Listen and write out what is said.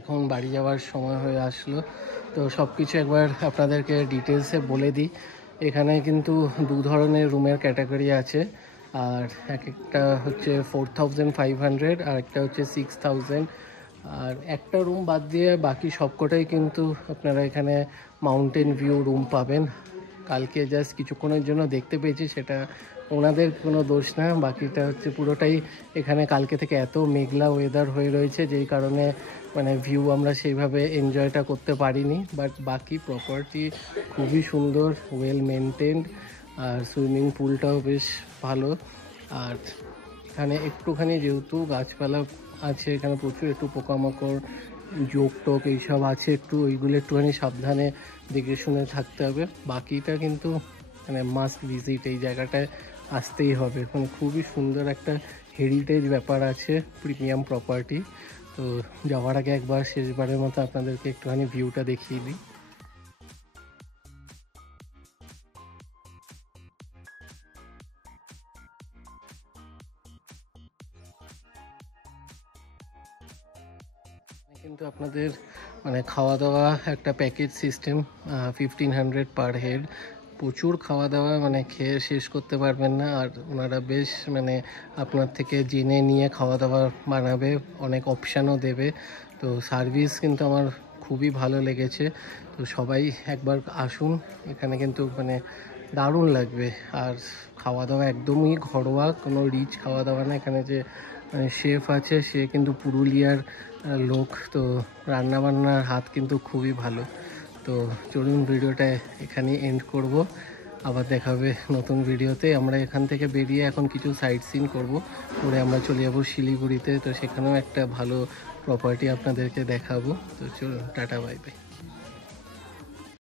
এখন বাড়ি যাওয়ার সময় হয়ে আসলো, তো সব কিছু একবার আপনাদেরকে ডিটেলসে বলে দিই। এখানে কিন্তু দু ধরনের রুমের ক্যাটাগরি আছে, আর এক একটা হচ্ছে 4500 আর একটা হচ্ছে 6000। আর একটা রুম বাদ দিয়ে বাকি সবকটাই কিন্তু আপনারা এখানে মাউন্টেন ভিউ রুম পাবেন। কালকে জাস্ট কিছুক্ষণের জন্য দেখতে পেয়েছি, সেটা ওনাদের কোনো দোষ না। বাকিটা হচ্ছে পুরোটাই এখানে কালকে থেকে এত মেঘলা ওয়েদার হয়ে রয়েছে, যেই কারণে মানে ভিউ আমরা সেইভাবে এনজয়টা করতে পারিনি। বাট বাকি প্রপার্টি খুবই সুন্দর, ওয়েল মেনটেন্ড, আর সুইমিং পুলটাও বেশ ভালো। আর এখানে একটুখানি যেহেতু গাছপালা আছে, এখানে প্রচুর একটু পোকামাকড়, জোক টোক এইসব আছে, একটু ওইগুলো একটুখানি সাবধানে দেখে শুনে থাকতে হবে। বাকিটা কিন্তু মানে মাস্ট ভিজিট, এই জায়গাটায় আসতেই হবে। মানে খুবই সুন্দর একটা হেরিটেজ ব্যাপার আছে, প্রিমিয়াম প্রপার্টি। তো যাওয়ার আগে একবার শেষবারের মতো আপনাদেরকে একটুখানি ভিউটা দেখিয়ে দিই। কিন্তু আপনাদের মানে খাওয়া দাওয়া একটা প্যাকেজ সিস্টেম, 1500 পার হেড। প্রচুর খাওয়া দাওয়া, মানে খেয়ে শেষ করতে পারবেন না। আর ওনারা বেশ মানে আপনার থেকে জেনে নিয়ে খাওয়া দাওয়া বানাবে, অনেক অপশানও দেবে। তো সার্ভিস কিন্তু আমার খুবই ভালো লেগেছে। তো সবাই একবার আসুন, এখানে কিন্তু মানে দারুণ লাগবে। আর খাওয়া দাওয়া একদমই ঘরোয়া, কোনো রিচ খাওয়া দাওয়া না। এখানে যে শেফ আছে সে কিন্তু পুরুলিয়ার লোক, তো রান্নাবান্নার হাত কিন্তু খুবই ভালো। তো চলুন ভিডিওটা এখানেই এন্ড করব, আবার দেখা হবে নতুন ভিডিওতে। আমরা এখান থেকে বেরিয়ে এখন কিছু সাইট সিন করবো, করে আমরা চলে যাবো শিলিগুড়িতে। তো সেখানেও একটা ভালো প্রপার্টি আপনাদেরকে দেখাবো। তো চলুন, টাটা বাই বাই।